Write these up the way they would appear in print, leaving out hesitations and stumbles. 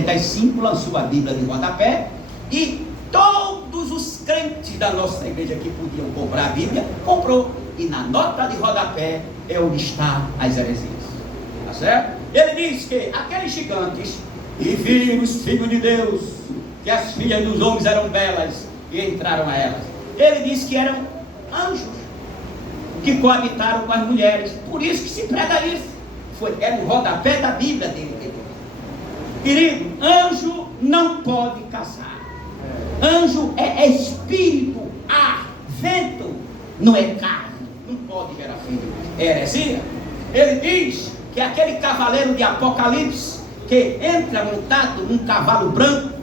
1975 lançou a Bíblia de rodapé e todos os crentes da nossa igreja que podiam comprar a Bíblia, comprou. E na nota de rodapé é onde está as heresias. Tá certo? Ele diz que aqueles gigantes, e viram os filhos de Deus, que as filhas dos homens eram belas, e entraram a elas. Ele diz que eram anjos, que coabitaram com as mulheres. Por isso que se prega isso. Era o rodapé da Bíblia dele. Querido, anjo não pode casar. Anjo é espírito, ar, vento, não é carne. Não pode gerar filho. É heresia. Ele diz que aquele cavaleiro de Apocalipse, que entra montado num cavalo branco,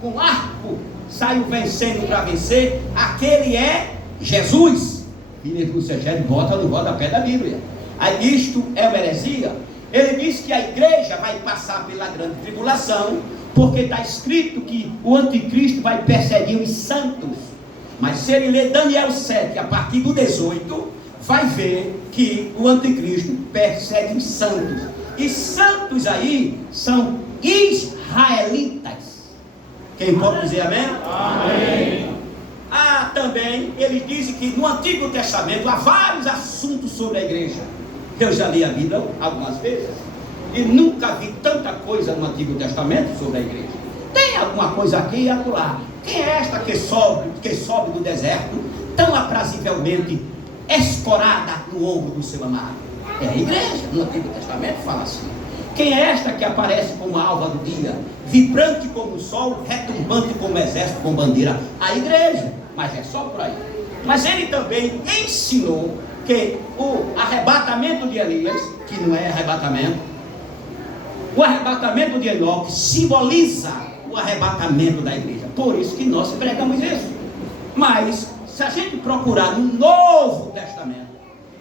com arco, saiu vencendo para vencer, aquele é Jesus. E Nebuchadnezzar bota no rodapé da Bíblia. Aí isto é uma heresia. Ele diz que a igreja vai passar pela grande tribulação, porque está escrito que o anticristo vai perseguir os santos. Mas se ele ler Daniel 7, a partir do 18, vai ver que o anticristo persegue os santos. E santos aí são israelitas. Quem pode dizer amém? Amém. Também ele diz que no Antigo Testamento há vários assuntos sobre a igreja. Eu já li a Bíblia algumas vezes e nunca vi tanta coisa no Antigo Testamento sobre a igreja. Tem alguma coisa aqui e acolá. Quem é esta que sobe do deserto tão aprazivelmente escorada no ombro do seu amado? É a igreja. No Antigo Testamento fala assim. Quem é esta que aparece como a alva do dia, vibrante como o sol, retumbante como o exército com bandeira? A igreja. Mas é só por aí. Mas ele também ensinou que o arrebatamento de Elias, que não é arrebatamento, o arrebatamento de Enoque simboliza o arrebatamento da igreja. Por isso que nós pregamos isso. Mas se a gente procurar no Novo Testamento,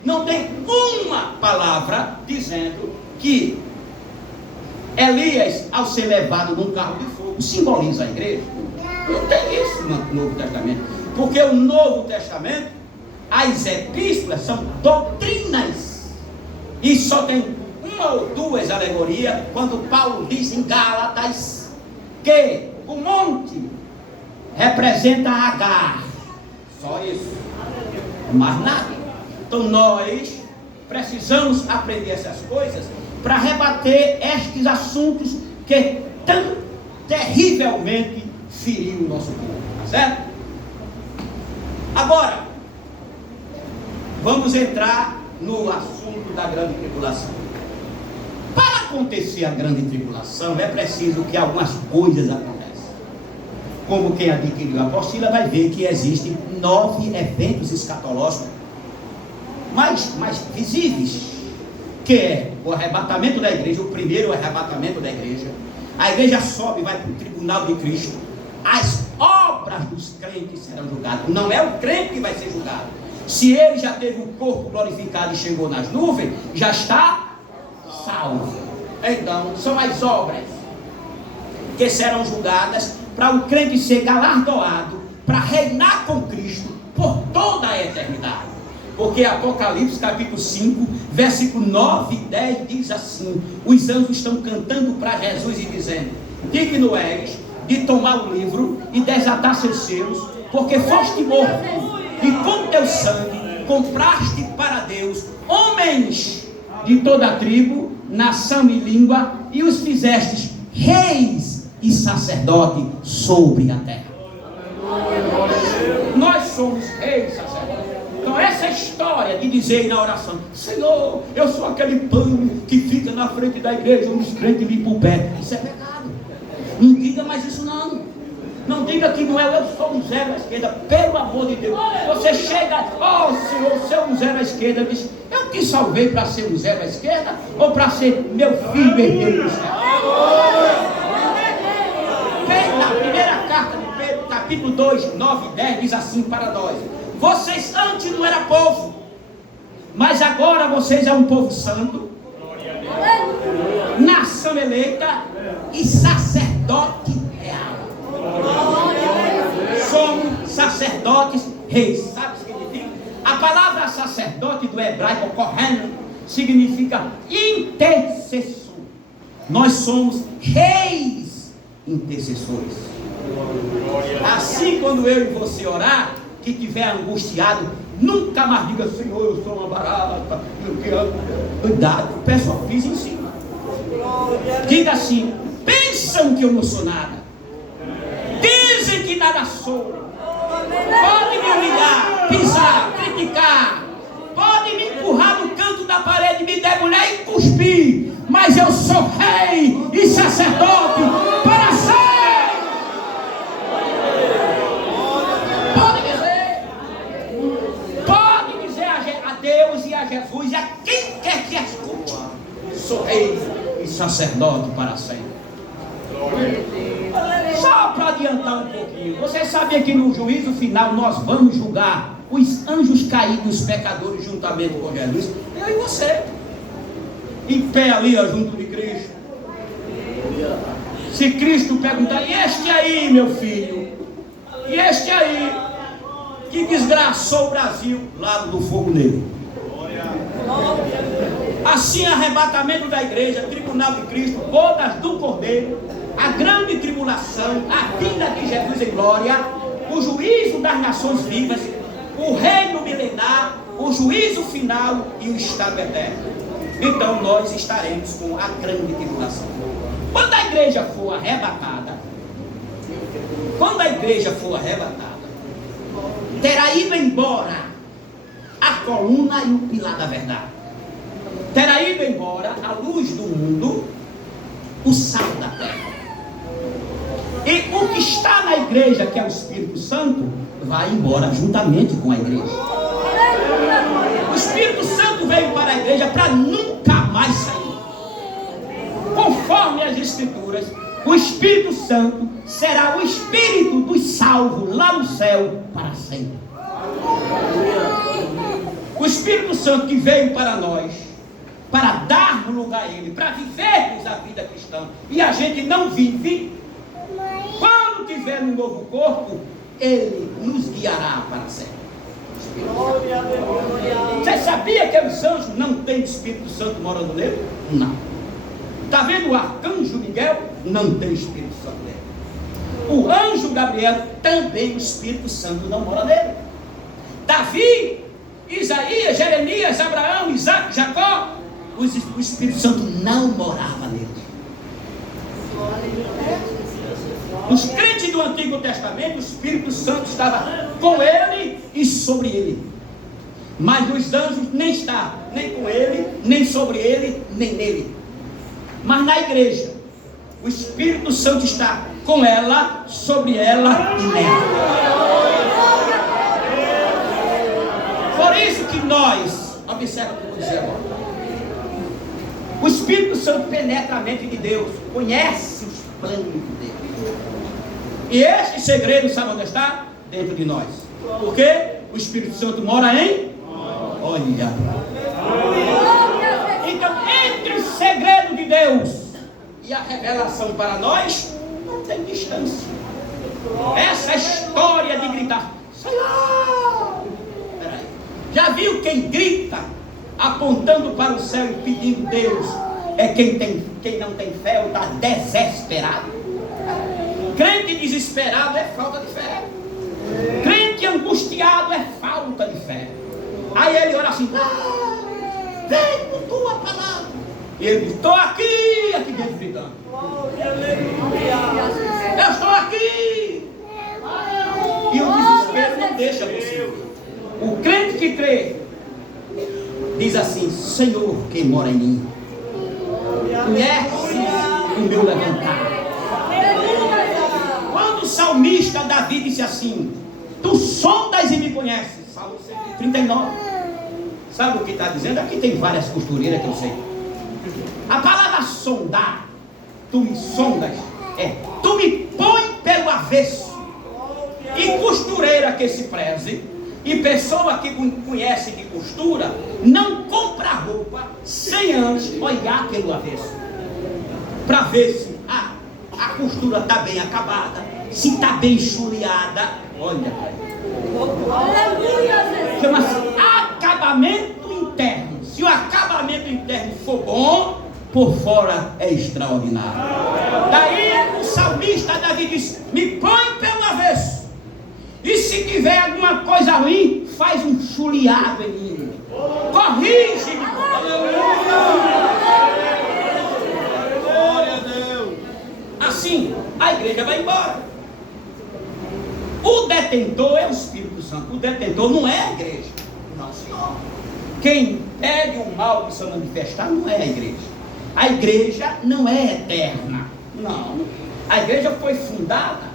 não tem uma palavra dizendo que Elias, ao ser levado num carro de fogo, simboliza a igreja. Não tem isso no Novo Testamento. Porque o Novo Testamento, as epístolas são doutrinas. E só tem uma ou duas alegorias, quando Paulo diz em Gálatas que o monte representa Agar. Só isso. Mais nada. Então nós precisamos aprender essas coisas para rebater estes assuntos que tão terrivelmente feriu o nosso povo. Tá certo? Agora, vamos entrar no assunto da grande tribulação. Para acontecer a grande tribulação, é preciso que algumas coisas aconteçam. Como quem adquiriu a apostila vai ver que existem 9 eventos escatológicos mais visíveis, que é o arrebatamento da igreja, o primeiro arrebatamento da igreja. A igreja sobe e vai para o tribunal de Cristo. As obras dos crentes serão julgadas. Não é o crente que vai ser julgado. Se ele já teve o corpo glorificado e chegou nas nuvens, já está salvo. Então, são as obras que serão julgadas para o crente ser galardoado, para reinar com Cristo por toda a eternidade. Porque Apocalipse capítulo 5, versículo 9 e 10 diz assim: os anjos estão cantando para Jesus e dizendo: digno és de tomar o livro e desatar seus selos, porque foste morto e com teu sangue compraste para Deus homens de toda a tribo, nação e língua, e os fizestes reis e sacerdotes sobre a terra. Nós somos reis e sacerdotes. Então essa história de dizer na oração: Senhor, eu sou aquele pano que fica na frente da igreja onde os crentes limpam o pé, isso é pecado. Não diga mais isso não. Não diga que não é eu sou um zero à esquerda. Pelo amor de Deus. Você chega: oh Senhor, você é um zero à esquerda. Diz: eu te salvei para ser um zero à esquerda ou para ser meu filho herdeiro do céu? Na primeira carta de Pedro, capítulo 2, 9 e 10, diz assim para nós: vocês antes não eram povo, mas agora vocês é um povo santo, nação eleita e sacerdote real. Somos sacerdotes reis. Sabe o que significa? A palavra sacerdote do hebraico kohen significa intercessor. Nós somos reis intercessores. Assim, quando eu e você orar, que estiver angustiado, nunca mais diga: Senhor, eu sou uma barata, cuidado, o pessoal diz em cima. Diga assim: pensam que eu não sou nada, dizem que nada sou, pode me humilhar, pisar, criticar, pode me empurrar no canto da parede, me debulhar e cuspir, mas eu sou rei e sacerdote para sempre. Pode dizer a Deus e a Jesus e a quem quer que escute: sou rei e sacerdote para sempre. Só para adiantar um pouquinho, você sabia que no juízo final nós vamos julgar os anjos caídos, os pecadores, juntamente com Jesus? Eu e você, em pé ali junto de Cristo. Se Cristo perguntar: e este aí, meu filho? E este aí, que desgraçou o Brasil? Lado do fogo nele. Assim, arrebatamento da igreja, tribunal de Cristo, bodas do Cordeiro, a grande tribulação, a vinda de Jesus em glória, o juízo das nações vivas, o reino milenar, o juízo final e o estado eterno. Então nós estaremos com a grande tribulação. Quando a igreja for arrebatada, terá ido embora a coluna e o pilar da verdade. Terá ido embora a luz do mundo, o sal da terra. E o que está na igreja, que é o Espírito Santo, vai embora juntamente com a igreja. O Espírito Santo veio para a igreja para nunca mais sair. Conforme as Escrituras, o Espírito Santo será o Espírito dos salvos lá no céu para sempre. O Espírito Santo que veio para nós, para darmos lugar a Ele, para vivermos a vida cristã, e a gente não vive. Quando tiver um novo corpo, Ele nos guiará para sempre. Você sabia que os anjos não têm Espírito Santo morando nele? Não. Está vendo o arcanjo Miguel? Não tem Espírito Santo nele. O anjo Gabriel também, o Espírito Santo não mora nele. Davi, Isaías, Jeremias, Abraão, Isaac, Jacó, o Espírito Santo não morava nele. Os crentes do Antigo Testamento, o Espírito Santo estava com ele e sobre ele. Mas os anjos nem está, nem com ele, nem sobre ele, nem nele. Mas na igreja, o Espírito Santo está com ela, sobre ela e nela. Por isso que nós, observa o que eu vou dizer agora. O Espírito Santo penetra a mente de Deus, conhece os planos de Deus. E este segredo, sabe onde está? Dentro de nós. Porque o Espírito Santo mora em? Olha. Então, entre o segredo de Deus e a revelação para nós, não tem distância. Essa história de gritar: Senhor! Peraí. Já viu quem grita apontando para o céu e pedindo Deus? É quem não tem fé ou está desesperado. Crente desesperado é falta de fé. Crente angustiado é falta de fé. Aí ele ora assim: vem com tua palavra. E ele diz: estou aqui dentro gritando. Eu estou aqui. E o desespero não deixa você. O crente que crê diz assim: Senhor, quem mora em mim, conhece o meu levantar. Quando o salmista Davi disse assim: tu sondas e me conheces, Salmo 139. Sabe o que está dizendo? Aqui tem várias costureiras que eu sei. A palavra sondar, tu me sondas, tu me põe pelo avesso. E costureira que se preze, e pessoa que conhece de costura, não compra roupa sem antes olhar pelo avesso, para ver se a costura está bem acabada, se está bem chuleada. Olha, chama-se acabamento interno. Se o acabamento interno for bom, por fora é extraordinário. Daí o salmista salmista Davi diz: me põe pelo avesso, e se tiver alguma coisa ruim, faz um chuleado em mim, corrige-me. Glória a Deus. Assim a igreja vai embora. O detentor é o Espírito Santo. O detentor não é a igreja. Não, senhor. Quem impede o mal de se manifestar não é a igreja. A igreja não é eterna. Não. A igreja foi fundada,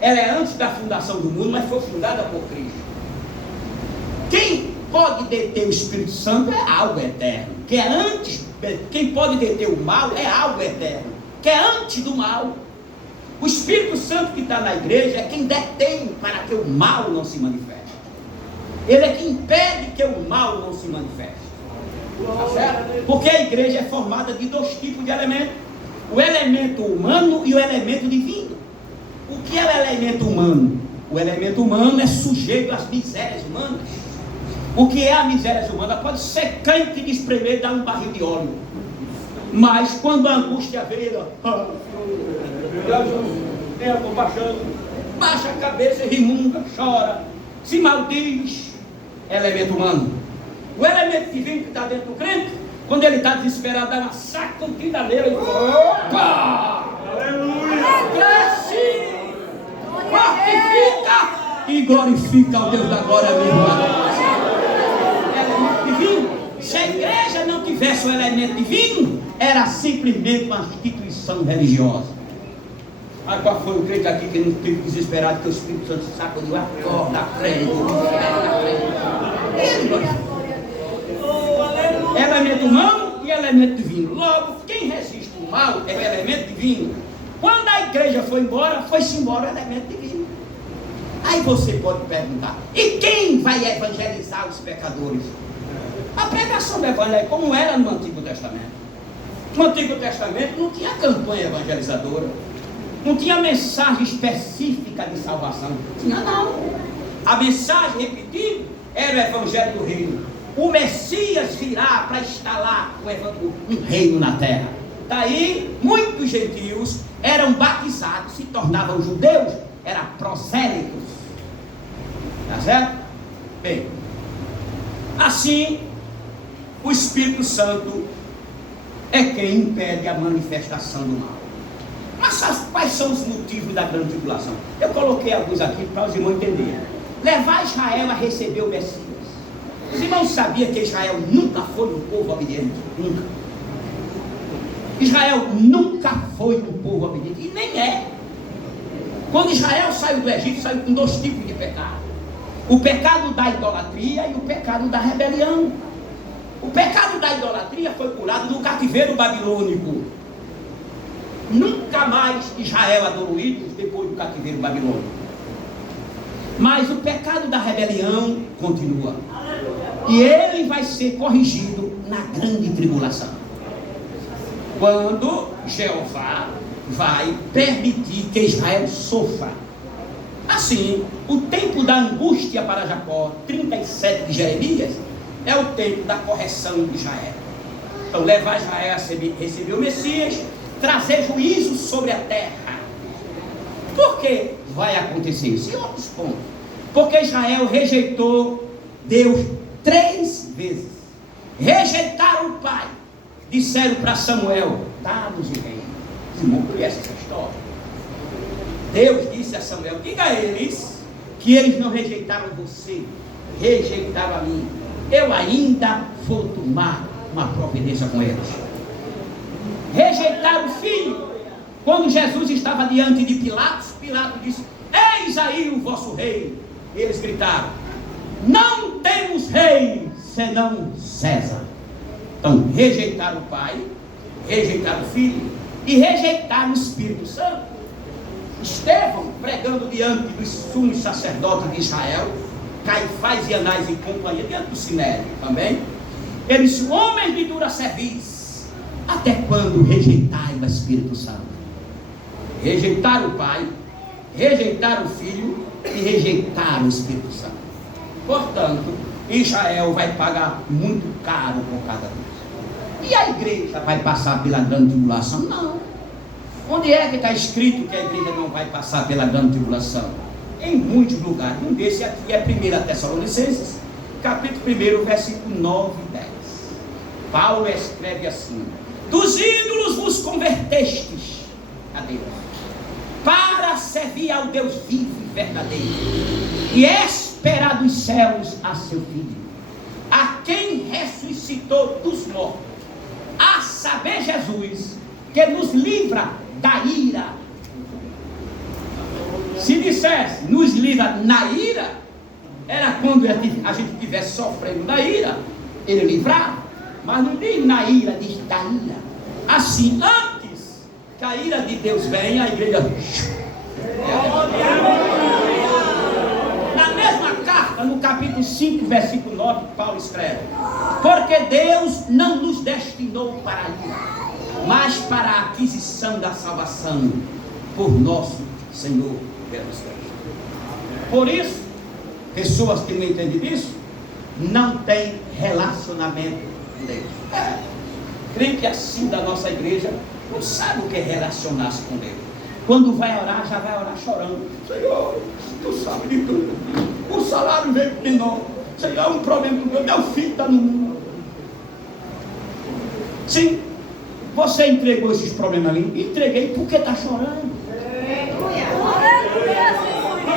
ela é antes da fundação do mundo, mas foi fundada por Cristo. Quem pode deter o Espírito Santo é algo eterno. Quem pode deter o mal é algo eterno, que é antes do mal. O Espírito Santo que está na igreja é quem detém para que o mal não se manifeste. Ele é quem impede que o mal não se manifeste. Tá certo? Porque a igreja é formada de dois tipos de elementos: o elemento humano e o elemento divino. O que é o elemento humano? O elemento humano é sujeito às misérias humanas. O que é a miséria humana? Pode ser crente de espremer e dar um barril de óleo, mas quando a angústia vem, tenha compaixão, baixa a cabeça, remunga, chora, se maldiz. Elemento humano. O elemento divino que está dentro do crente, quando ele está desesperado, dá uma sacudida nele e opa! Aleluia! Cresce! Fortifica e glorifica o Deus da glória mesmo. Elemento divino. Se a igreja não tivesse o elemento divino, era simplesmente uma instituição religiosa. Ah, qual foi o crente aqui que não teve desesperado que o Espírito Santo sacudiu? Acorda, crente, elemento humano e elemento divino. Logo, quem resiste o mal é o elemento divino. Quando a igreja foi embora, foi-se embora o elemento divino. Aí você pode perguntar: e quem vai evangelizar os pecadores? A pregação do evangelho, como era no Antigo Testamento. No Antigo Testamento não tinha campanha evangelizadora, não tinha mensagem específica de salvação. Tinha não. A mensagem repetida era o evangelho do reino. O Messias virá para instalar um reino na terra. Daí muitos gentios eram batizados, se tornavam judeus, eram prosélitos. Tá certo? Bem, assim o Espírito Santo é quem impede a manifestação do mal. Mas quais são os motivos da grande tribulação? Eu coloquei alguns aqui para os irmãos entenderem. Levar Israel a receber o Messias. Os irmãos sabiam que Israel nunca foi um povo obediente? Nunca. Israel nunca foi um povo obediente, e nem é. Quando Israel saiu do Egito, saiu com dois tipos de pecado: o pecado da idolatria e o pecado da rebelião. O pecado da idolatria foi curado no cativeiro babilônico. Nunca mais Israel adorou ídolos depois do cativeiro babilônico. Mas o pecado da rebelião continua. E ele vai ser corrigido na grande tribulação, quando Jeová vai permitir que Israel sofra. Assim, o tempo da angústia para Jacó, 37 de Jeremias, é o tempo da correção de Israel. Então, levar Israel a receber o Messias, trazer juízo sobre a terra. Por que vai acontecer isso? E outros pontos. Porque Israel rejeitou Deus 3 vezes. Rejeitaram o pai. Disseram para Samuel: dá-nos o reino. Os irmãos conhecem essa história. Deus disse a Samuel: diga a eles que eles não rejeitaram você, rejeitaram a mim. Eu ainda vou tomar uma providência com eles. Rejeitaram o filho. Quando Jesus estava diante de Pilatos, Pilatos disse: eis aí o vosso rei. Eles gritaram: não temos rei senão César. Então rejeitaram o pai, rejeitaram o filho e rejeitaram o Espírito Santo. Estevão, pregando diante dos sumos sacerdotes de Israel, Caifás e Anás e companhia, diante do Sinédrio também, ele disse: homens de dura cerviz, até quando rejeitai o Espírito Santo? Rejeitaram o pai, rejeitaram o filho e rejeitaram o Espírito Santo. Portanto, Israel vai pagar muito caro por cada vez. E a igreja vai passar pela grande tribulação? Não. Onde é que está escrito que a igreja não vai passar pela grande tribulação? Em muitos lugares. Um desses aqui é 1 Tessalonicenses, capítulo 1, versículo 9 e 10. Paulo escreve assim: dos ídolos vos convertestes a Deus, para servir ao Deus vivo e verdadeiro, e esperar dos céus a seu Filho, a quem ressuscitou dos mortos, a saber Jesus, que nos livra da ira. Se dissesse nos livra na ira, era quando a gente estivesse sofrendo da ira, ele livrava. Mas não diz na ira, diz da ira. Assim, antes que a ira de Deus venha, a igreja... Na mesma carta, no capítulo 5, versículo 9, Paulo escreve: porque Deus não nos destinou para a ira, mas para a aquisição da salvação por nosso Senhor Jesus Cristo. Por isso, pessoas que não entendem disso, não têm relacionamento com Deus. Crente assim da nossa igreja não sabe o que é relacionar-se com Deus. Quando vai orar, já vai orar chorando: Senhor, tu sabe de tudo, o salário veio de nós, Senhor, é um problema do meu filho está no mundo. Sim, você entregou esses problemas ali? Entreguei. Porque está chorando.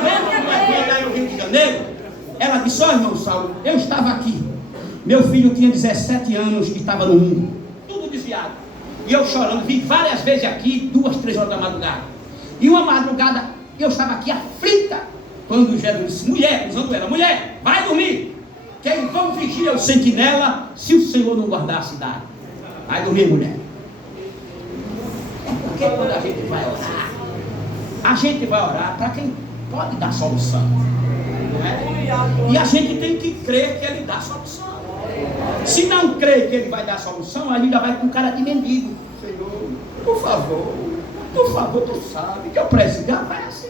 Lembra uma irmã lá no Rio de Janeiro? Ela disse: ó, irmão Saulo, eu estava aqui, meu filho tinha 17 anos e estava no mundo, tudo desviado, e eu chorando, vim várias vezes aqui, 2, 3 horas da madrugada, e uma madrugada eu estava aqui aflita, quando Jesus disse: mulher, usando ela, mulher, vai dormir, quem vão vigiar o sentinela se o Senhor não guardar a cidade. Vai dormir, mulher. É porque quando a gente vai orar para quem pode dar solução, não é? E a gente tem que crer que Ele dá solução. Se não crer que Ele vai dar solução, a gente já vai com cara de mendigo: Senhor, por favor, tu sabe que eu preciso. Vai assim.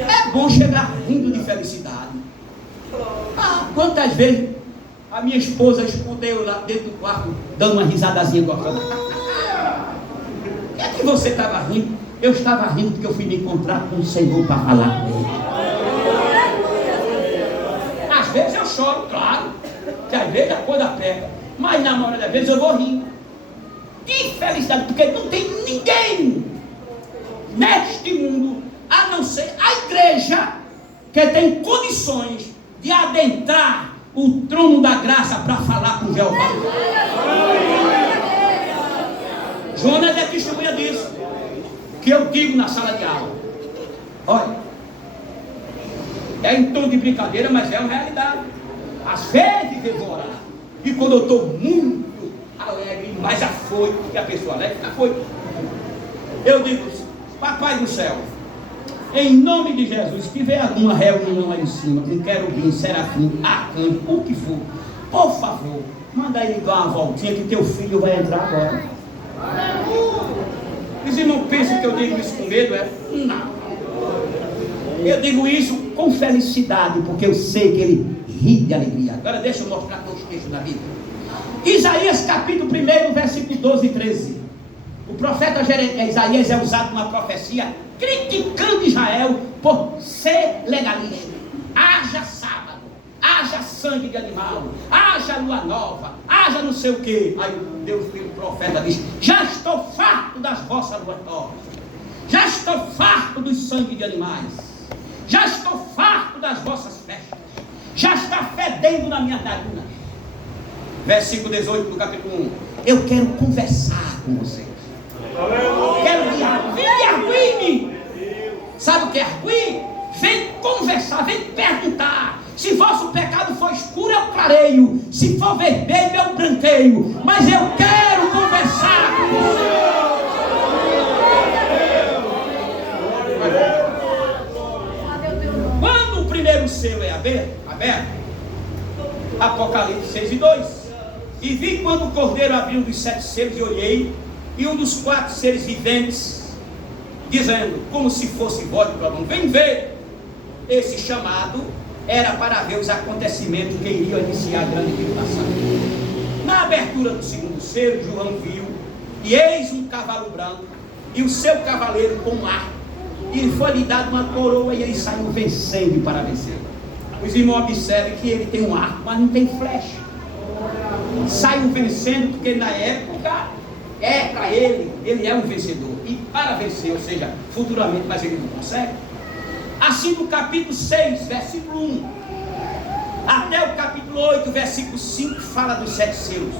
É bom chegar rindo de felicidade. Quantas vezes a minha esposa escondeu lá dentro do quarto, dando uma risadazinha gostosa. O que é que você estava rindo? Eu estava rindo porque eu fui me encontrar com o Senhor para falar com Ele. Às vezes eu choro, claro, que às vezes a coisa pega, mas na maioria das vezes eu vou rindo de felicidade, porque não tem ninguém neste mundo, a não ser a igreja, que tem condições de adentrar o trono da graça para falar com Jeová. Jonas é testemunha disso, que eu digo na sala de aula. Olha, é em tom de brincadeira, mas é uma realidade. Às vezes eu vou orar, e quando eu estou muito alegre, mais afoito, porque a pessoa alegre fica afoito, eu digo: Papai do céu, em nome de Jesus, se tiver alguma reunião lá em cima, com querubim, serafim, arcanjo, o que for, por favor, manda ele dar uma voltinha, que teu filho vai entrar agora. Os irmãos pensam que eu digo isso com medo? Não. Eu digo isso com felicidade, porque eu sei que ele ri de alegria. Agora deixa eu mostrar dois textos da Bíblia. Isaías capítulo 1, versículo 12 e 13. O profeta Isaías é usado numa profecia criticando Israel por ser legalista. Haja sábado, haja sangue de animal, haja lua nova, haja não sei o que. Aí Deus, pelo profeta, diz: já estou farto das vossas luas novas, já estou farto dos sangue de animais, já estou farto das vossas festas, já está fedendo na minha narina. Versículo 18 do capítulo 1. Eu quero conversar com vocês. Quero arguir-me. Sabe o que é arguir? Vem conversar, vem perguntar. Se vosso pecado for escuro, eu clareio. Se for vermelho, eu branqueio. Mas eu quero conversar com você. Quando o primeiro selo é aberto, Apocalipse 6 e 2. E vi quando o cordeiro abriu um dos 7 selos, e olhei, e um dos 4 seres viventes, dizendo, como se fosse voz de trovão: vem ver. Esse chamado era para ver os acontecimentos que iriam iniciar a grande tribulação. Na abertura do segundo selo, João viu, e eis um cavalo branco, e o seu cavaleiro com um arco. E foi lhe dado uma coroa e ele saiu vencendo para vencer. Os irmãos observem que ele tem um arco, mas não tem flecha. Saiu vencendo porque na época para ele é um vencedor. E para vencer, ou seja, futuramente, mas ele não consegue. Assim no capítulo 6, versículo 1, até o capítulo 8, versículo 5, fala dos 7 selos.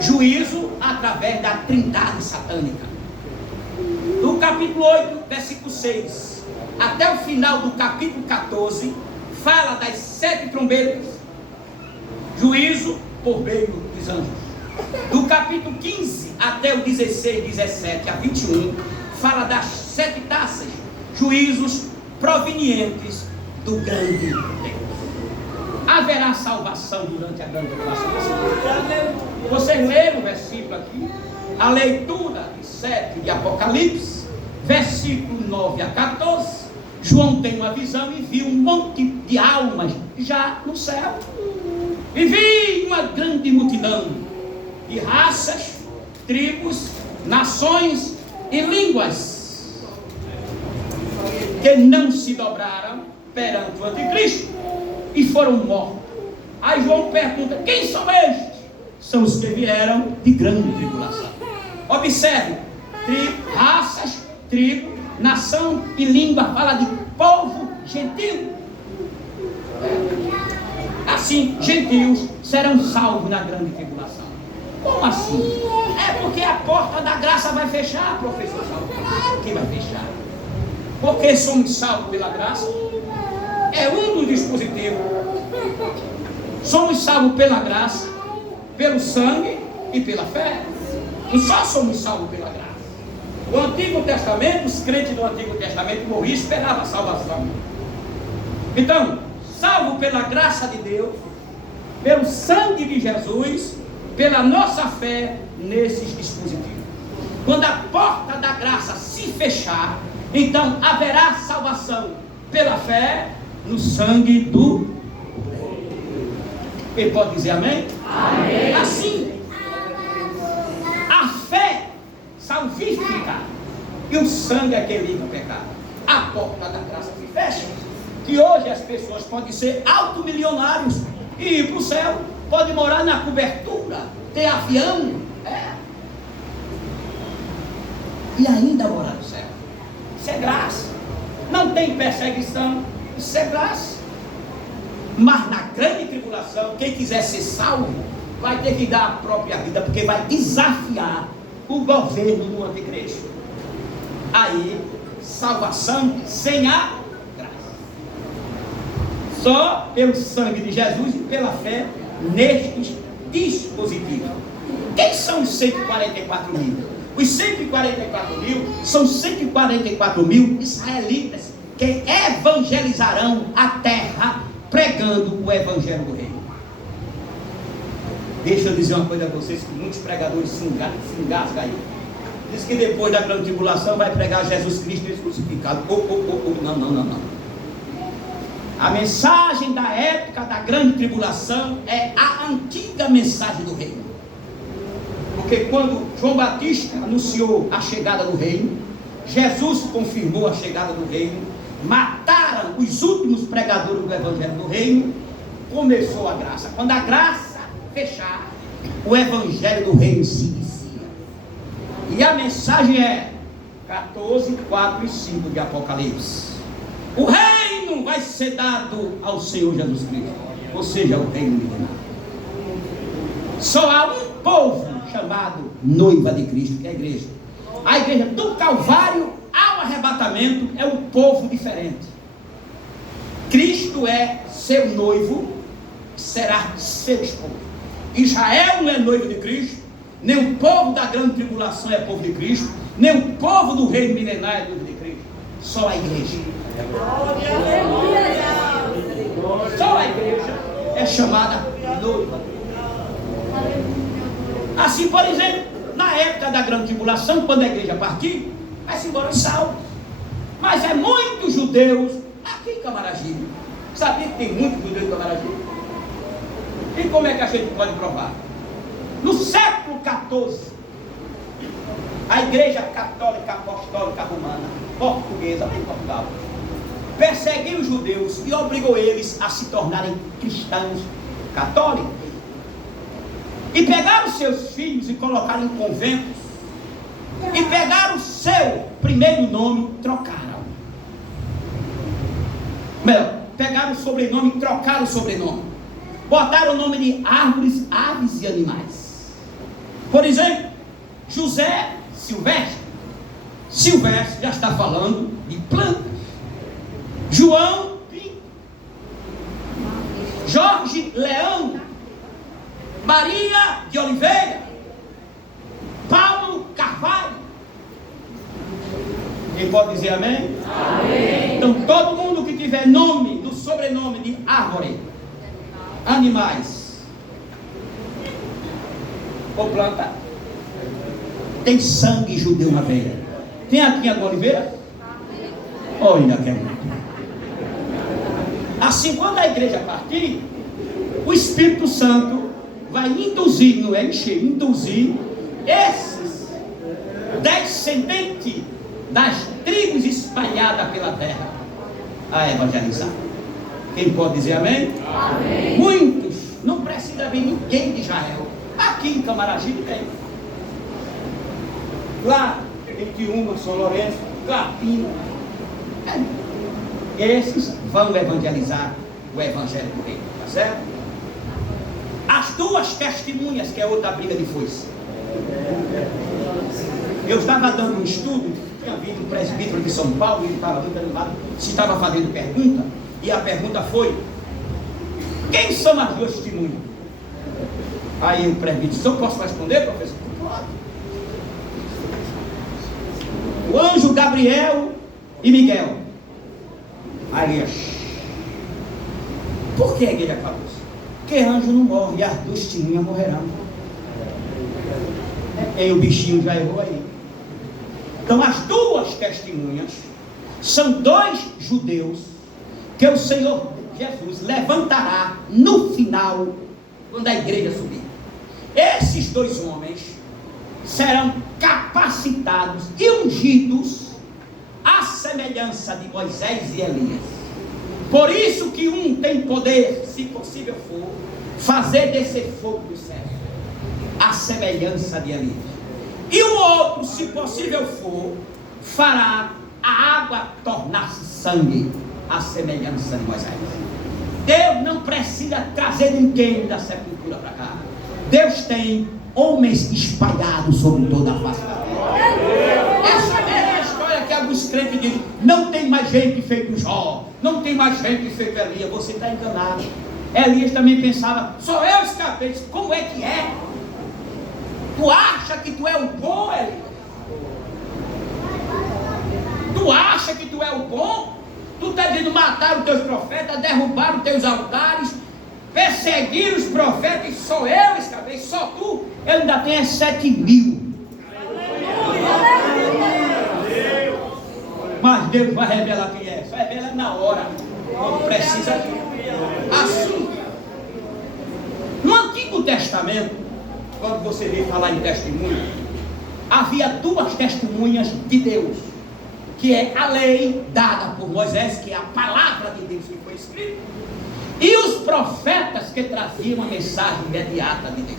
Juízo através da trindade satânica. Do capítulo 8, versículo 6, até o final do capítulo 14, fala das 7 trombetas. Juízo por meio dos anjos. Do capítulo 15 até o 16, 17 a 21, fala das 7 taças. Juízos provenientes do grande Deus. Haverá salvação durante a grande tribulação. Vocês leram o versículo aqui? A leitura de 7 de Apocalipse, versículo 9 a 14. João tem uma visão e viu um monte de almas já no céu. E vi uma grande multidão de raças, tribos, nações e línguas que não se dobraram perante o anticristo e foram mortos. Aí João pergunta: quem são estes? São os que vieram de grande tribulação. Observe: raças, tribo, nação e língua. Fala de povo gentil. Assim, gentios serão salvos na grande tribulação. Como assim? É porque a porta da graça vai fechar, professor Saulo. Claro que vai fechar. Porque somos salvos pela graça. É um dos dispositivos. Somos salvos pela graça, pelo sangue e pela fé. Não só somos salvos pela graça. No Antigo Testamento, os crentes do Antigo Testamento morriam e esperavam a salvação. Então, salvo pela graça de Deus, pelo sangue de Jesus, pela nossa fé nesses dispositivos. Quando a porta da graça se fechar, então haverá salvação pela fé no sangue do... Quem pode dizer amém? Amém. Assim, a fé salvífica e o sangue é que limpa o pecado. A porta da graça se fecha. Que hoje as pessoas podem ser automilionários e ir para o céu, pode morar na cobertura, ter avião, e ainda morar no céu. Isso é graça. Não tem perseguição, isso é graça. Mas na grande tribulação, quem quiser ser salvo vai ter que dar a própria vida, porque vai desafiar o governo do anticristo. Aí, salvação sem a graça. Só pelo sangue de Jesus e pela fé nestes dispositivos. Quem são os 144 mil? Os 144 mil são 144 mil israelitas que evangelizarão a terra pregando o evangelho do reino. Deixa eu dizer uma coisa a vocês, que muitos pregadores se engasgam aí. Diz que depois da grande tribulação vai pregar Jesus Cristo crucificado. Não. A mensagem da época da grande tribulação é a antiga mensagem do reino. Porque quando João Batista anunciou a chegada do reino, Jesus confirmou a chegada do reino, mataram os últimos pregadores do evangelho do reino, começou a graça. Quando a graça fechar, o evangelho do reino se inicia. E a mensagem é 14, 4 e 5 de Apocalipse. O reino vai ser dado ao Senhor Jesus Cristo, ou seja, o reino milenar. Só há um povo chamado noiva de Cristo, que é a igreja. A igreja do Calvário ao arrebatamento é um povo diferente. Cristo é seu noivo, será seu esposo. Israel não é noivo de Cristo, nem o povo da grande tribulação é povo de Cristo, nem o povo do reino milenar é noivo de Cristo. Só a igreja. Só a igreja é chamada noiva. Assim, por exemplo, na época da grande tribulação, quando a igreja partir, vai-se embora salvo. Mas é muitos judeus aqui em Camaragibe. Sabia que tem muitos judeus em Camaragibe? E como é que a gente pode provar? No século XIV, A Igreja Católica Apostólica Romana, portuguesa, lá em Portugal, perseguiu os judeus e obrigou eles a se tornarem cristãos católicos. E pegaram seus filhos e colocaram em conventos. E pegaram o seu primeiro nome e trocaram. Melhor, pegaram o sobrenome e trocaram o sobrenome. Botaram o nome de árvores, aves e animais. Por exemplo, José Silvestre. Silvestre já está falando de plantas. João Pinto. Jorge Leão. Maria de Oliveira. Paulo Carvalho. Quem pode dizer amém? Amém. Então todo mundo que tiver nome do sobrenome de árvore, animais ou planta, tem sangue judeu na veia. Tem aqui a Oliveira? Olha que é. Assim, quando a igreja partir, o Espírito Santo vai induzir, não é encher, induzir esses descendentes das tribos espalhadas pela terra a evangelizar. Quem pode dizer amém? Amém. Muitos, não precisa vir ninguém de Israel. Aqui em Camaragibe tem. Lá, Itiúma, São Lourenço, Clapina. Esses vão evangelizar o evangelho do reino, tá certo? As duas testemunhas, que é outra briga de foice. Eu estava dando um estudo, tinha vindo um presbítero de São Paulo, e ele estava perguntando se estava fazendo pergunta, e a pergunta foi: quem são as duas testemunhas? Aí o presbítero disse: eu posso responder, professor? Pode. O anjo Gabriel e Miguel. Aí, por que a igreja fala isso? Porque anjo não morre e as duas testemunhas morrerão. E o bichinho já errou aí. Então as duas testemunhas são dois judeus que o Senhor Jesus levantará no final, quando a igreja subir. Esses dois homens serão capacitados e ungidos à semelhança de Moisés e Elias. Por isso que um tem poder, se possível for, fazer descer fogo do céu, à semelhança de Elias. E o outro, se possível for, fará a água tornar-se sangue, à semelhança de Moisés. Deus não precisa trazer ninguém da sepultura para cá. Deus tem homens espalhados sobre toda a face da terra. Essa é a história que alguns crentes dizem: não tem mais gente feito Jó, não tem mais gente feito Elias. Você está enganado. Elias também pensava: só eu escapei. Como é que é? Tu acha que tu é o bom, Elias? Tu acha que tu é o bom? Tu está dizendo: mataram os teus profetas, derrubaram os teus altares, perseguiram os profetas, e só eu escapei, só tu. Ele ainda tem 7.000. Mas Deus vai revelar quem é. Só revela na hora, quando precisa. Assim, no Antigo Testamento, quando você vê falar em testemunho, havia duas testemunhas de Deus, que é a lei dada por Moisés, que é a palavra de Deus que foi escrita, e os profetas que traziam a mensagem imediata de Deus.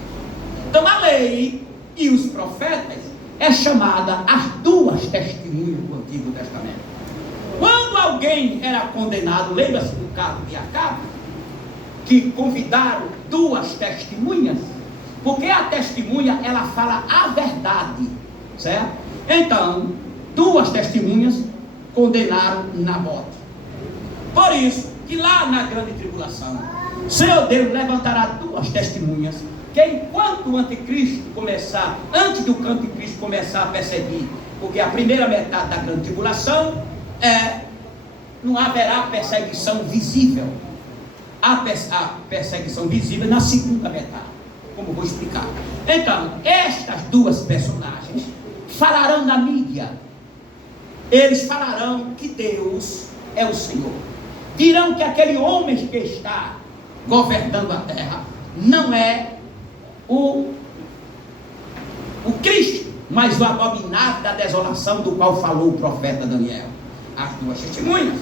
Então a lei e os profetas é chamada as duas testemunhas do Antigo Testamento. Quando alguém era condenado, lembra-se do caso de Acabe, que convidaram duas testemunhas, porque a testemunha, ela fala a verdade, certo? Então, duas testemunhas condenaram Nabote. Por isso que lá na grande tribulação, o Senhor Deus levantará duas testemunhas, que enquanto o anticristo começar, antes do anticristo começar a perseguir, porque a primeira metade da grande tribulação não haverá perseguição visível. A perseguição visível na segunda metade, como vou explicar. Então, estas duas personagens falarão na mídia. Eles falarão que Deus é o Senhor. Dirão que aquele homem que está governando a terra não é o Cristo, mas o abominável da desolação do qual falou o profeta Daniel. As duas testemunhas.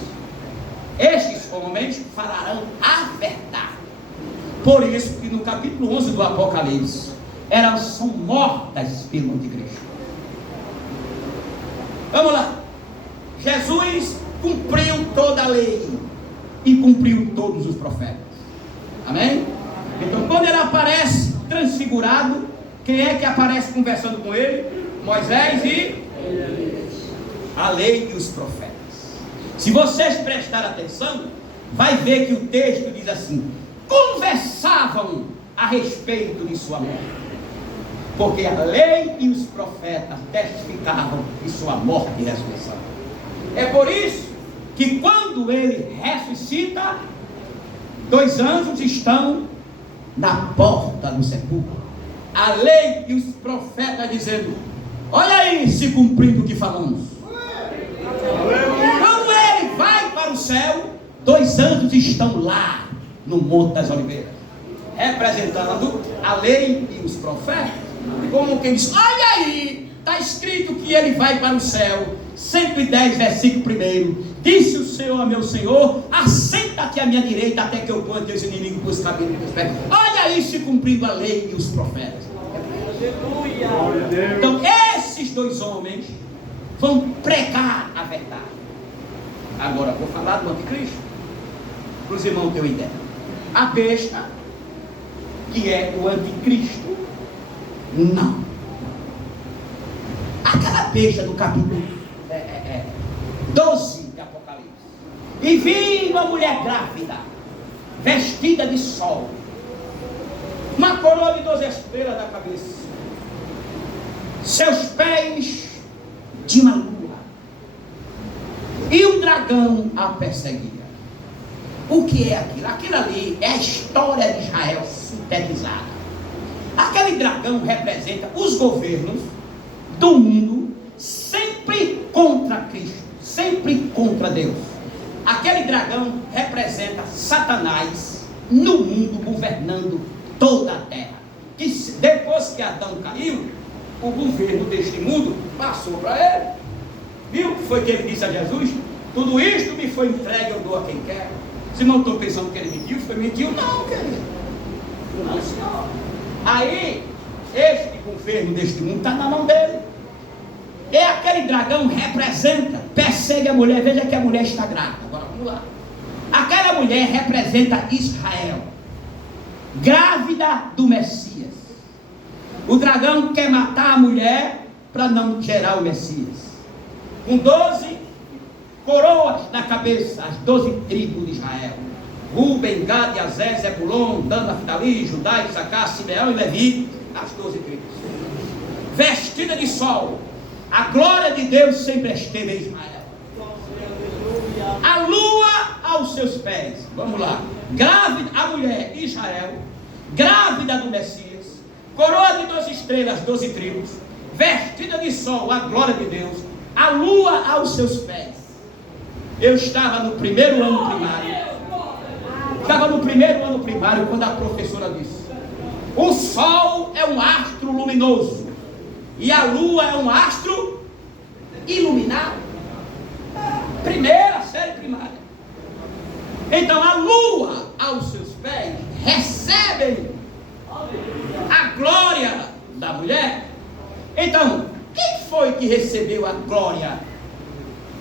Estes homens falarão a verdade. Por isso que no capítulo 11 do Apocalipse, elas são mortas pelo anticristo. Vamos lá. Jesus cumpriu toda a lei e cumpriu todos os profetas. Amém? Então quando ele aparece transfigurado, quem é que aparece conversando com ele? Moisés e a lei e os profetas. Se vocês prestarem atenção, vai ver que o texto diz assim: conversavam a respeito de sua morte, porque a lei e os profetas testificavam de sua morte e ressurreição. É por isso que quando ele ressuscita, 2 anjos estão na porta do sepulcro, a lei e os profetas dizendo: olha aí, se cumprindo o que falamos. Quando ele vai para o céu, 2 anjos estão lá no Monte das Oliveiras, representando a lei e os profetas, como quem diz: olha aí, está escrito que ele vai para o céu. 110, versículo 1. Disse o Senhor a meu Senhor: assenta-te à minha direita, até que eu ponha teus inimigos por cabelos dos teus pés. Olha aí, se cumprindo a lei e os profetas. Então esses 2 homens vão pregar a verdade. Agora vou falar do anticristo, para os irmãos terem ideia. A besta, que é o anticristo, não. Aquela besta do capítulo 12 de Apocalipse. E vi uma mulher grávida, vestida de sol, uma coroa de 12 estrelas na cabeça, seus pés de uma lua, e um dragão a perseguia. O que é aquilo? Aquilo ali é a história de Israel sintetizada. Aquele dragão representa os governos do mundo, sempre contra Cristo, sempre contra Deus. Aquele dragão representa Satanás no mundo, governando toda a terra. E depois que Adão caiu, o governo deste mundo passou para ele. Viu? Foi que ele disse a Jesus: tudo isto me foi entregue, eu dou a quem quer. Se não estou pensando que ele mentiu, foi mentiu? Não, querido. Não, senhor. Aí, este governo deste mundo está na mão dele. E aquele dragão representa, persegue a mulher. Veja que a mulher está grávida. Agora vamos lá. Aquela mulher representa Israel, grávida do Messias. O dragão quer matar a mulher para não gerar o Messias. Com 12 coroas na cabeça, as 12 tribos de Israel: Ruben, Gad, Azer, Zebulon, Dan, Naftali, Judá, Issacar, Simeão e Levi. As 12 tribos, vestida de sol. A glória de Deus sempre esteve em Israel. A lua aos seus pés. Vamos lá. Grávida, a mulher, Israel, grávida do Messias, coroa de 12 estrelas, 12 tribos, vestida de sol, a glória de Deus. A lua aos seus pés. Eu estava no primeiro ano primário. Quando a professora disse: o sol é um astro luminoso e a lua é um astro iluminado. Primeira série primária. Então a lua aos seus pés recebe a glória da mulher. Então, quem foi que recebeu a glória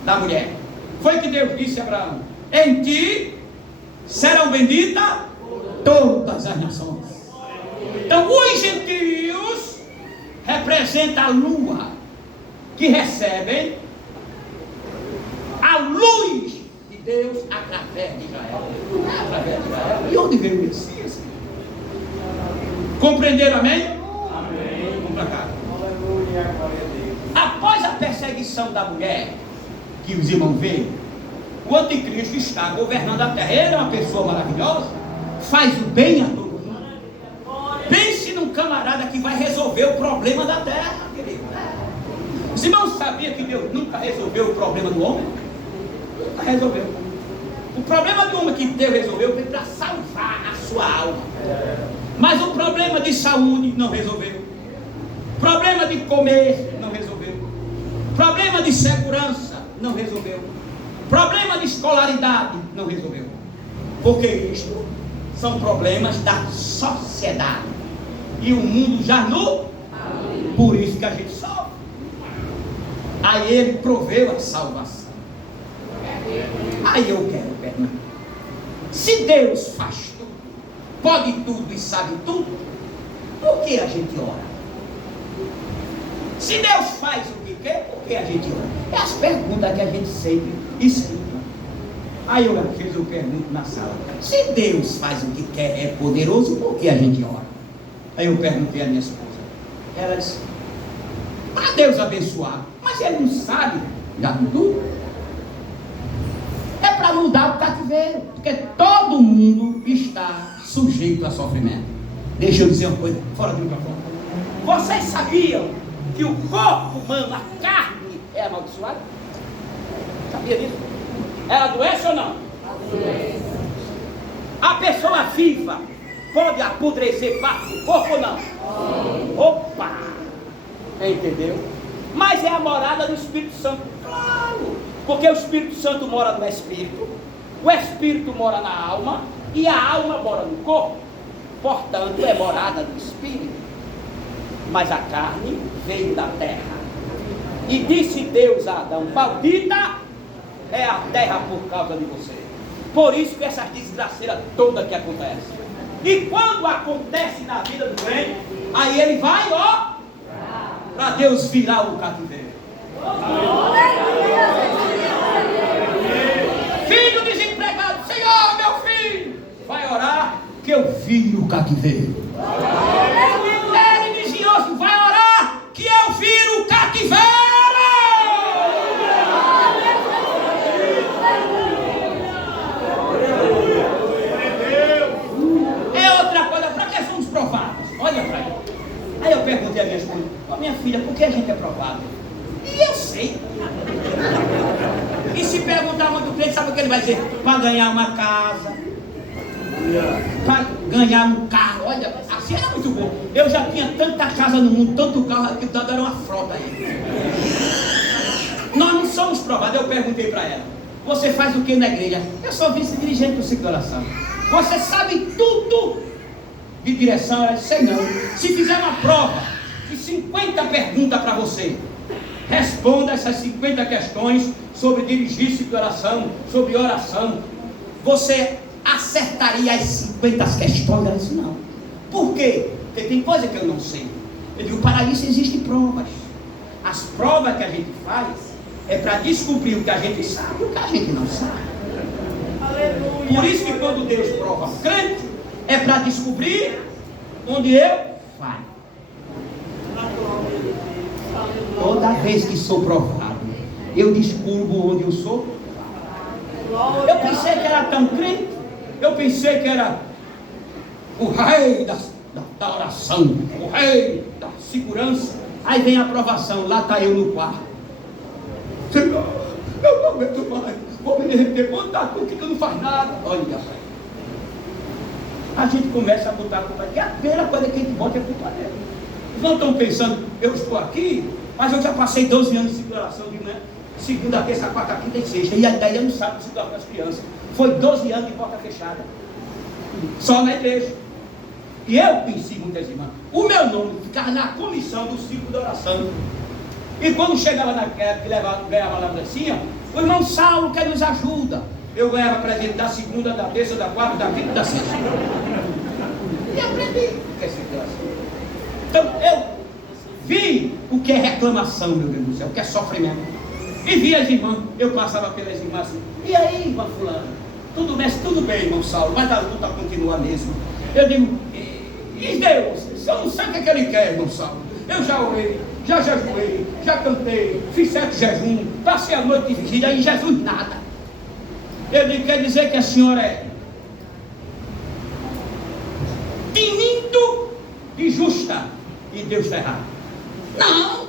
da mulher? Foi que Deus disse a Abraão: em ti serão benditas todas as nações. Então os gentios representam a lua, que recebem a luz de Deus através de Israel. Através de Israel. E onde veio o Messias? Compreenderam, amém? Amém. Vamos para cá. Após a perseguição da mulher, que os irmãos veem, o anticristo está governando a terra. Ele é uma pessoa maravilhosa, faz o bem a todo mundo. Pense num camarada que vai resolver o problema da terra, querido. Os irmãos sabiam que Deus nunca resolveu o problema do homem? Nunca resolveu. O problema do homem que Deus resolveu foi para salvar a sua alma. Mas o problema de saúde não resolveu. Problema de comer não de segurança, não resolveu. Problema de escolaridade, não resolveu. Porque isto são problemas da sociedade. E o mundo já não. Por isso que a gente sofre. Aí ele proveu a salvação. Aí eu quero perguntar: se Deus faz tudo, pode tudo e sabe tudo, por que a gente ora? Se Deus faz o que quer, por que a gente ora? É as perguntas que a gente sempre escuta. Aí eu, às vezes, eu pergunto na sala: se Deus faz o que quer, é poderoso, por que a gente ora? Aí eu perguntei à minha esposa. Ela disse: para Deus abençoar. Mas ele não sabe já tudo. É para mudar o cativeiro, porque todo mundo está sujeito a sofrimento. Deixa eu dizer uma coisa fora do microfone. Vocês sabiam que o corpo humano, a carne, é amaldiçoada? Sabia disso? Ela adoece ou não? Adoece. A pessoa viva pode apodrecer parte do corpo ou não? Opa! Entendeu? Mas é a morada do Espírito Santo. Claro! Porque o Espírito Santo mora no Espírito, o Espírito mora na alma e a alma mora no corpo. Portanto, é morada do Espírito. Mas a carne veio da terra. E disse Deus a Adão: maldita é a terra por causa de você. Por isso que essas desgraceiras todas que acontecem. E quando acontece na vida do crente, aí ele vai, ó, para Deus virar o cativeiro. Filho desempregado: Senhor, meu filho, vai orar que eu viro o cativeiro. Ele dizia hoje: vai orar que eu viro o cativeiro. É outra coisa, para que somos provados? Olha para ele. Aí eu perguntei a minha esposa: minha filha, por que a gente é provado? E eu sei. E se perguntar muito crente, sabe o que ele vai dizer? Para ganhar uma casa, para ganhar um carro. Olha, assim era muito bom. Eu já tinha tanta casa no mundo, tanto carro, que era uma frota aí. Nós não somos provados. Eu perguntei para ela: você faz o que na igreja? Eu sou vice-dirigente do ciclo de oração. Você sabe tudo de direção? Ela disse: sei não. Se fizer uma prova de 50 perguntas para você, responda essas 50 questões sobre dirigir ciclo de oração, sobre oração, você acertaria as 50 questões? Ela disse: não. Por quê? Porque tem coisa que eu não sei. Eu digo: para isso existem provas. As provas que a gente faz é para descobrir o que a gente sabe e o que a gente não sabe. Aleluia. Por isso que quando Deus prova o crente, é para descobrir onde eu falho. Toda vez que sou provado, eu descubro onde eu sou. Eu pensei que era tão crente, eu pensei que era o rei da oração, o rei da segurança. Aí vem a aprovação, lá está eu no quarto. Senhor, eu não aguento mais, vou me derreter, vou dar tudo que tu não faz nada. Olha, a gente começa a botar a culpa, que a primeira coisa que a gente bota é a culpa dela. Eles não estão pensando: eu estou aqui, mas eu já passei 12 anos de seguração de manhã, segunda, terça, quarta, quinta e sexta, e daí eu não sabe segurar com as crianças. Foi 12 anos de porta fechada, só na igreja. E eu conheci muitas irmãs. O meu nome ficava na comissão do ciclo de oração. E quando chegava naquela que ganhava a lembrancinha, o irmão Saulo que nos ajuda. Eu ganhava presente da segunda, da terça, da quarta, da quinta e da sexta. E aprendi o que é circulação. Então eu vi o que é reclamação, meu Deus do céu, o que é sofrimento. E vi as irmãs, eu passava pelas irmãs assim: e aí, irmã fulana? Tudo bem, irmão Saulo, mas a luta continua mesmo. Eu digo: e Deus? Eu não sei o que ele quer, irmão Saulo. Eu já orei, já jejuei, já cantei, fiz 7 jejum, passei a noite de vigília, e Jesus nada. Eu digo: quer dizer que a senhora é tinindo e justa e Deus está errado? Não,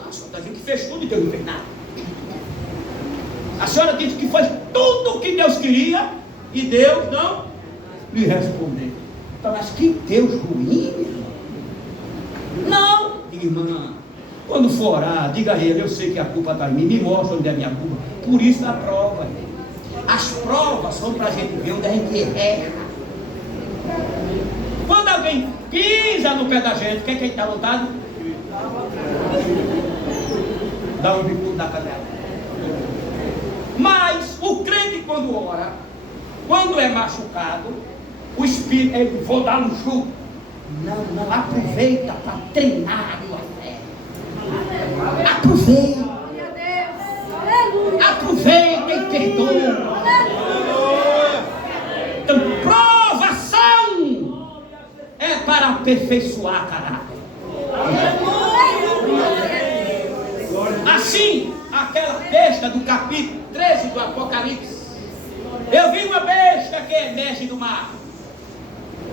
a senhora está dizendo que fez tudo e Deus não fez nada. A senhora disse que fez tudo o que Deus queria e Deus não lhe respondeu. Então, mas que Deus ruim, meu irmão. Não, irmã, Quando for orar, diga a ele: eu sei que a culpa está em mim, me mostra onde é a minha culpa. Por isso a prova. As provas são para a gente ver onde a gente erra. Quando alguém pisa no pé da gente, quem está lutado? Dá um bicudo na canela. Mas o crente, quando ora, quando é machucado, o Espírito, ele: vou dar um jugo. Não, aproveita para treinar a tua fé. Aproveita e perdoa. Então, provação é para aperfeiçoar caráter. Assim, aquela besta do capítulo 13 do Apocalipse, eu vi uma besta que emerge do mar.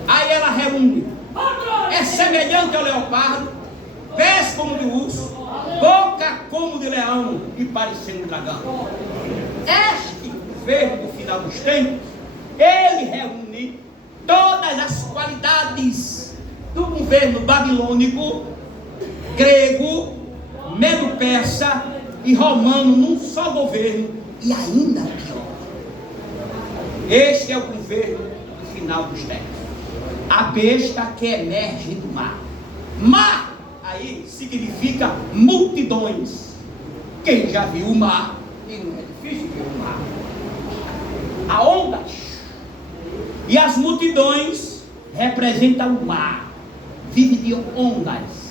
Aí ela reúne, é semelhante ao leopardo, pés como de urso, boca como de leão e parecendo um dragão. Este governo do final dos tempos, ele reúne todas as qualidades do governo babilônico, grego, medo-persa e romano num só governo, e ainda pior. Este é o governo do final dos tempos. A besta que emerge do mar. Mar aí significa multidões. Quem já viu o mar, e não é difícil ver o mar, há ondas, e as multidões representam o mar. Vive de ondas.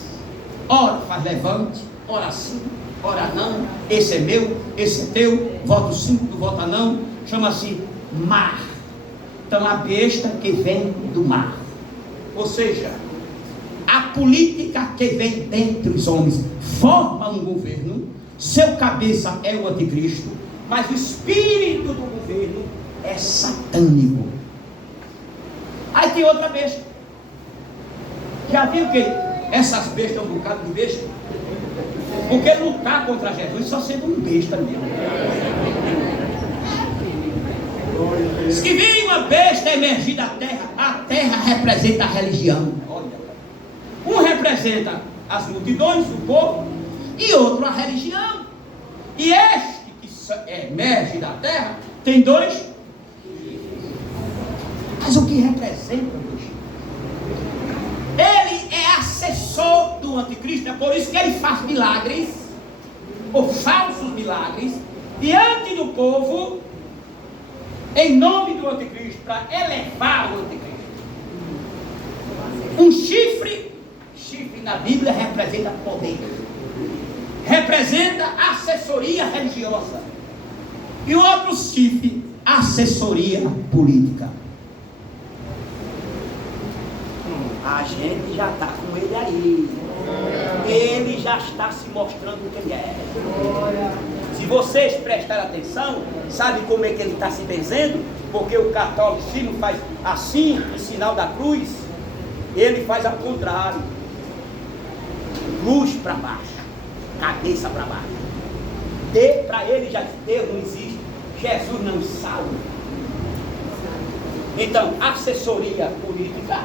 Ora faz levante, ora sim, ora não. Esse é meu, esse é teu. Voto sim, tu vota não. Chama-se mar. Então a besta que vem do mar, ou seja, a política que vem dentre os homens forma um governo. Seu cabeça é o anticristo, mas o espírito do governo é satânico. Aí tem outra besta. Já viu que essas bestas é um bocado de besta? Porque lutar contra Jesus só sendo um besta mesmo. Diz que vem uma besta emergir da terra. A terra representa a religião. Olha, um representa as multidões, o povo, e outro a religião. E este que emerge da terra tem dois. Mas o que representa, ele é assessor do anticristo. É por isso que ele faz milagres, ou falsos milagres, diante do povo, em nome do anticristo, para elevar o anticristo. Um chifre na Bíblia representa poder, representa assessoria religiosa, e o outro chifre, assessoria política. A gente já está com ele aí. Ele já está se mostrando quem é. Se vocês prestarem atenção, sabe como é que ele está se benzendo? Porque o catolicismo faz assim, o sinal da cruz. Ele faz ao contrário. Cruz para baixo, cabeça para baixo. Para ele já Deus não existe, Jesus não salva. Então, assessoria política,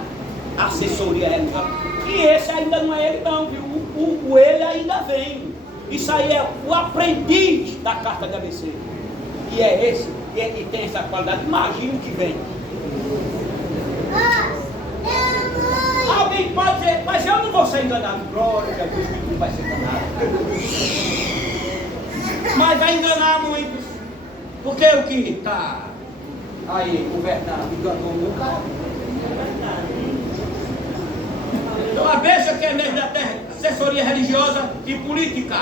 assessoria religiosa. E esse ainda não é ele não, viu? Ele ainda vem. Isso aí é o aprendiz da carta de ABC. E é esse, que tem essa qualidade. Imagina o que vem. Alguém pode dizer, mas eu não vou ser enganado. Glória a Deus, que tu vai ser enganado. Mas vai enganar muitos. Porque o que está aí governando enganou o cara. Então a besta que é mesmo da terra, assessoria religiosa e política.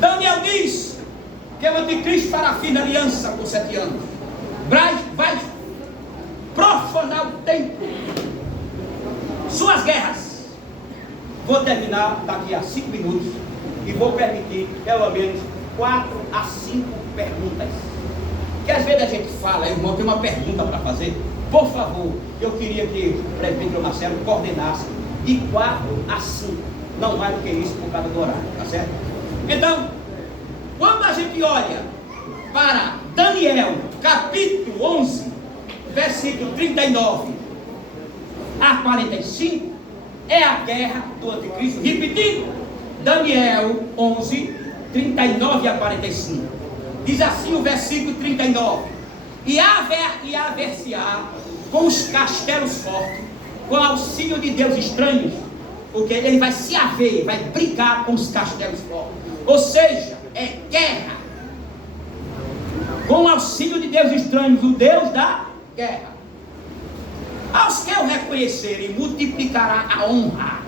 Daniel diz que o anticristo fará fim da aliança por 7 anos. Vai profanar o templo, suas guerras. Vou terminar daqui a 5 minutos e vou permitir pelo menos 4 a 5 perguntas. Que às vezes a gente fala, irmão, tem uma pergunta para fazer. Por favor, eu queria que o prefeito Marcelo coordenasse de 4 a 5. Não mais do que isso por causa do horário, tá certo? Então, quando a gente olha para Daniel, capítulo 11, versículo 39 a 45, é a guerra do anticristo. Repetindo, Daniel 11, 39 a 45. Diz assim o versículo 39: E haver-se-á com os castelos fortes, com auxílio de Deus estranhos, porque ele vai se haver, vai brigar com os castelos fortes. Ou seja, é guerra. Com auxílio de Deus estranhos, o Deus da guerra. Aos que o reconhecerem, multiplicará a honra,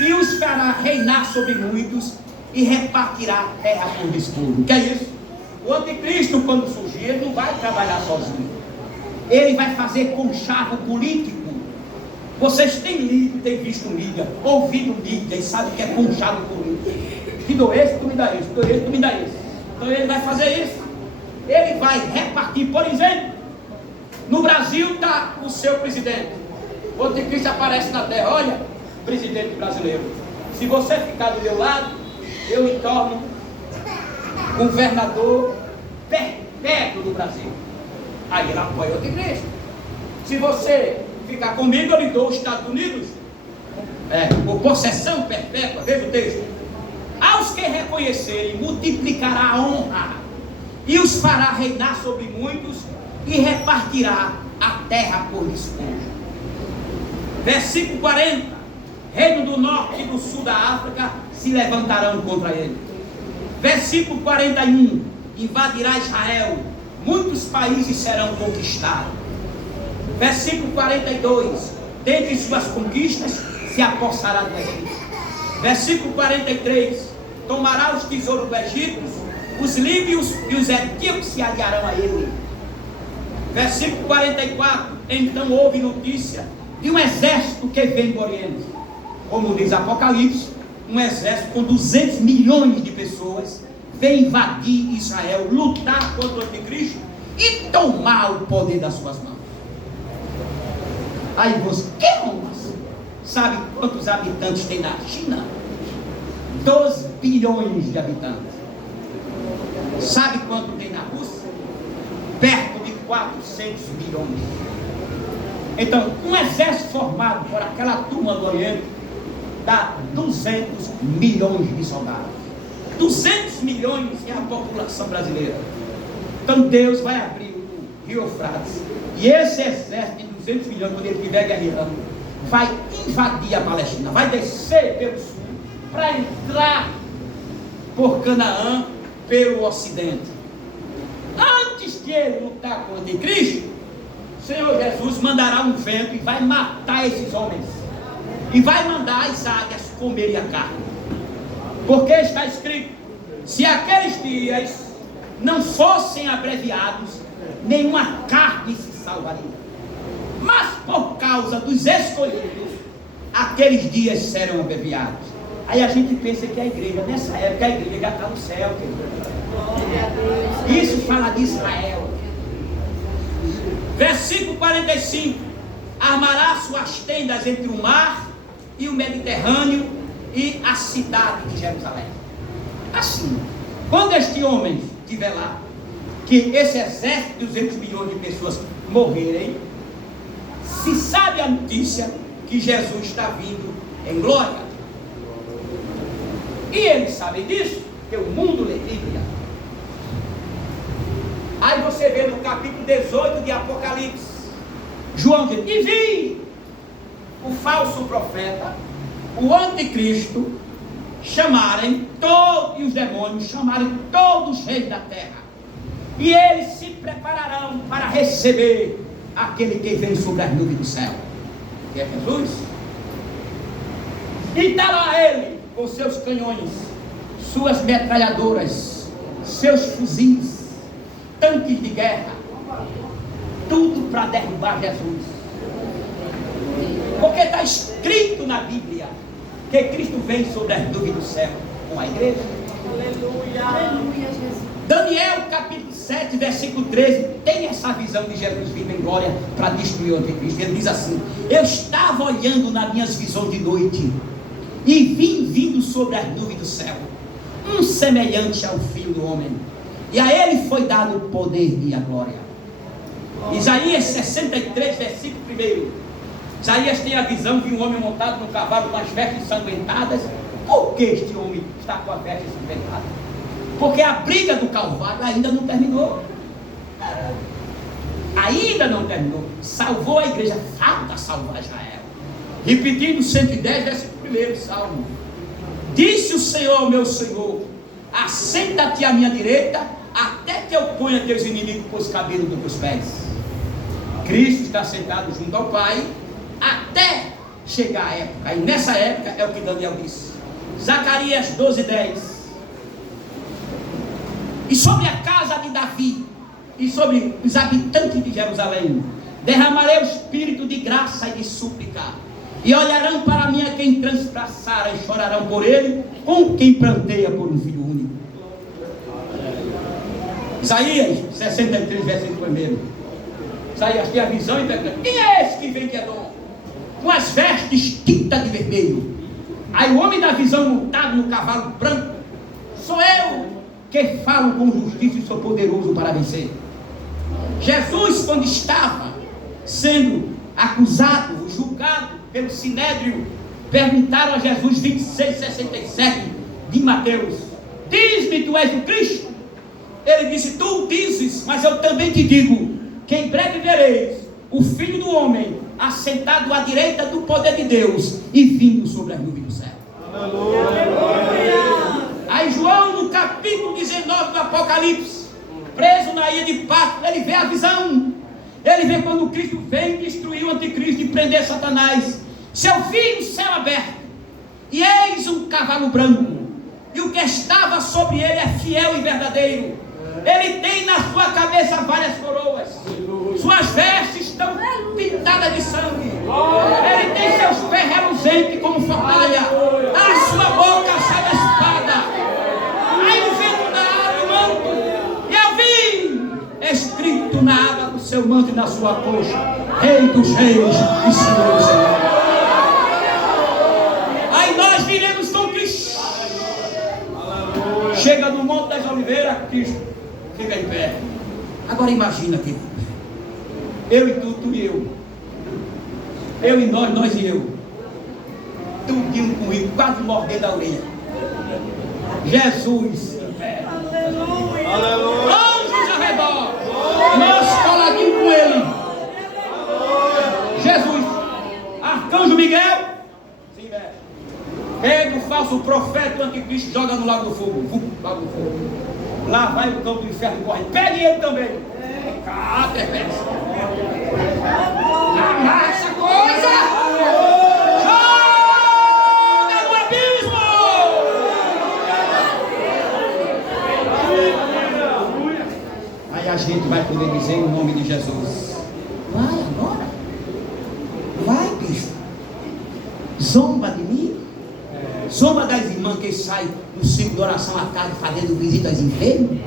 e os fará reinar sobre muitos, e repartirá a terra por despojo. O que é isso? O anticristo, quando surgir, ele não vai trabalhar sozinho. Ele vai fazer conchavo político. Vocês têm lido, têm visto mídia, ouvido mídia, e sabem que é conchavo político. Te dou esse, tu me dá esse, tu me dá esse. Então ele vai fazer isso. Ele vai repartir. Por exemplo, no Brasil está o seu presidente. O anticristo aparece na terra. Olha, presidente brasileiro, se você ficar do meu lado, eu me torno governador perpétuo do Brasil. Aí ele apoia o anticristo. Se você ficar comigo, eu lhe dou os Estados Unidos, por possessão perpétua. Veja o texto. Aos que reconhecerem, multiplicará a honra, e os fará reinar sobre muitos, e repartirá a terra por despojo. Versículo 40: Reino do norte e do sul da África se levantarão contra ele. Versículo 41: Invadirá Israel, muitos países serão conquistados. Versículo 42: Dentre suas conquistas se apossará do Egito. Versículo 43: Tomará os tesouros do Egito, os líbios e os etíopes se aliarão a ele. Versículo 44: Então houve notícia de um exército que vem do Oriente. Como diz Apocalipse, um exército com 200 milhões de pessoas vem invadir Israel, lutar contra o anticristo e tomar o poder das suas mãos. Aí você, sabe quantos habitantes tem na China? 12 bilhões de habitantes. Sabe quanto tem na Rússia? Perto de 400 milhões. Então, um exército formado por aquela turma do Oriente dá 200 milhões de soldados. 200 milhões é a população brasileira. Então Deus vai abrir o rio Eufrates, e esse exército de 200 milhões, quando ele estiver guerreando, vai invadir a Palestina, vai descer pelo sul, para entrar por Canaã pelo ocidente. Antes de ele lutar com o anticristo, o Senhor Jesus mandará um vento e vai matar esses homens, e vai mandar as águias comerem a carne, porque está escrito: se aqueles dias não fossem abreviados, nenhuma carne se salvaria, mas por causa dos escolhidos, aqueles dias serão abreviados. Aí a gente pensa que a igreja, nessa época, a igreja já está no céu, querido. Isso fala de Israel. Versículo 45: Armará suas tendas entre o mar e o Mediterrâneo e a cidade de Jerusalém. Assim, quando este homem estiver lá, que esse exército de 200 milhões de pessoas morrerem, se sabe a notícia que Jesus está vindo em glória. E eles sabem disso, que o mundo lê Bíblia. Aí você vê no capítulo 18 de Apocalipse, João diz: e vi o falso profeta, o anticristo, chamarem todos, e os demônios chamarem todos os reis da terra, e eles se prepararão para receber aquele que vem sobre as nuvens do céu, que é Jesus. E estará ele com seus canhões, suas metralhadoras, seus fuzis, tanques de guerra, tudo para derrubar Jesus. Porque está escrito na Bíblia que Cristo vem sobre as nuvens do céu com a igreja. Aleluia. Aleluia, Jesus. Daniel capítulo 7, versículo 13, tem essa visão de Jesus vindo em glória para destruir o anticristo. Ele diz assim: eu estava olhando nas minhas visões de noite, e vi vindo sobre as nuvens do céu um semelhante ao Filho do Homem, e a ele foi dado o poder e a glória. Isaías 63, versículo 1: Isaías tem a visão de um homem montado no cavalo com as vestes ensanguentadas. Por que este homem está com a veste ensanguentada? Porque a briga do Calvário ainda não terminou. Ainda não terminou. Salvou a igreja, falta salvar Israel. Repetindo 110, versículo 1, Salmo. Disse o Senhor ao meu Senhor: assenta-te à minha direita, até que eu ponha teus inimigos por os cabelos dos teus pés. Cristo está sentado junto ao Pai, até chegar a época. E nessa época é o que Daniel disse. Zacarias 12:10. E sobre a casa de Davi, e sobre os habitantes de Jerusalém, derramarei o espírito de graça e de súplica, e olharão para mim a quem transpassara, e chorarão por ele, com quem pranteia por um filho único. Isaías 63, versículo 1. Isaías tem a visão e pergunta: quem é esse que vem de Edom, com as vestes tinta de vermelho? Aí o homem da visão, montado no cavalo branco: sou eu que falo com justiça e sou poderoso para vencer. Jesus, quando estava sendo acusado, julgado pelo Sinédrio, perguntaram a Jesus, 26:67 de Mateus: diz-me, tu és o Cristo? Ele disse: tu dizes, mas eu também te digo que em breve vereis o Filho do Homem assentado à direita do poder de Deus e vindo sobre as nuvens do céu. Aí João, no capítulo 19 do Apocalipse, preso na ilha de Patmos, ele vê a visão. Ele vê quando Cristo vem destruir o anticristo e prender Satanás. Seu filho, céu aberto, e eis um cavalo branco, e o que estava sobre ele é fiel e verdadeiro. Ele tem na sua cabeça várias coroas, suas vestes estão pintadas de sangue, ele tem seus pés reluzentes como fornalha, a sua boca sai a espada. Aí o vento dá o manto, e eu vi escrito na aba do seu manto e na sua coxa: Rei dos Reis e Senhor dos Senhores. Aí nós viremos com Cristo. Chega no Monte das Oliveiras, Cristo fica em pé. Agora imagina, querido, eu e tu e eu e nós e eu, tudinho comigo, quase mordendo a orelha. Jesus em pé, aleluia, anjos ao redor, nós coladinhos com ele. Jesus, arcanjo Miguel se investe. Pega o falso profeta, o anticristo, joga no lago do fogo. Lago do fogo. Lá vai o cão do inferno correndo. Pegue ele também. Cadê essa? Amarra essa coisa. Joga no abismo. Aí a gente vai poder dizer em nome de Jesus: vai agora. Vai, bicho. Zomba de mim. Zomba das irmãs que saem no ciclo de oração à tarde fazendo visita aos enfermos.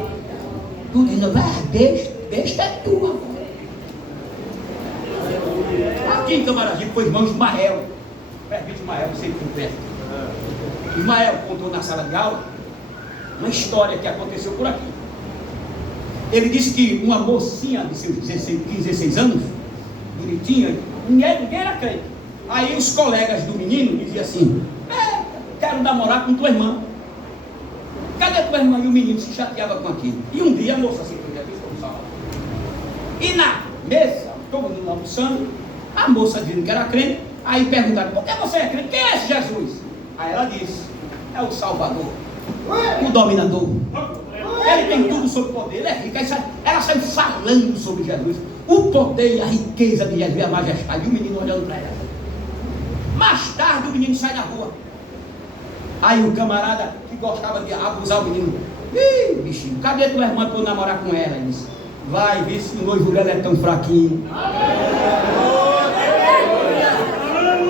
Tudo dizendo: besta é tua. Aqui em Camaragibe foi irmão Ismael, presbítero Ismael, não sei por perto. Ismael contou na sala de aula uma história que aconteceu por aqui. Ele disse que uma mocinha de seus 16 anos, bonitinha, ninguém era crente. Aí os colegas do menino diziam assim: quero namorar com tua irmã. Cadê tua irmã? E o menino se chateava com aquilo. E um dia a moça se e na mesa, todo mundo almoçando, a moça dizendo que era crente. Aí perguntaram: por que você é crente? Quem é esse Jesus? Aí ela disse: é o Salvador, o dominador. Ele tem tudo sob poder, ele é rico. Ela saiu falando sobre Jesus, o poder e a riqueza de Jesus, a majestade. E o menino olhando para ela. Mais tarde o menino sai na rua. Aí o camarada que gostava de abusar o menino: ih, bichinho, cadê tua irmã para eu namorar com ela? Ele disse: vai ver se o noivo dela é tão fraquinho.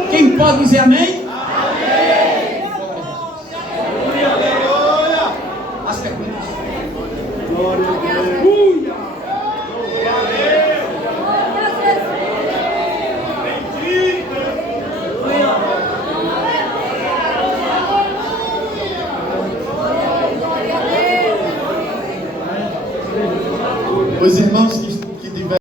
Quem pode dizer amém? Amém. As perguntas.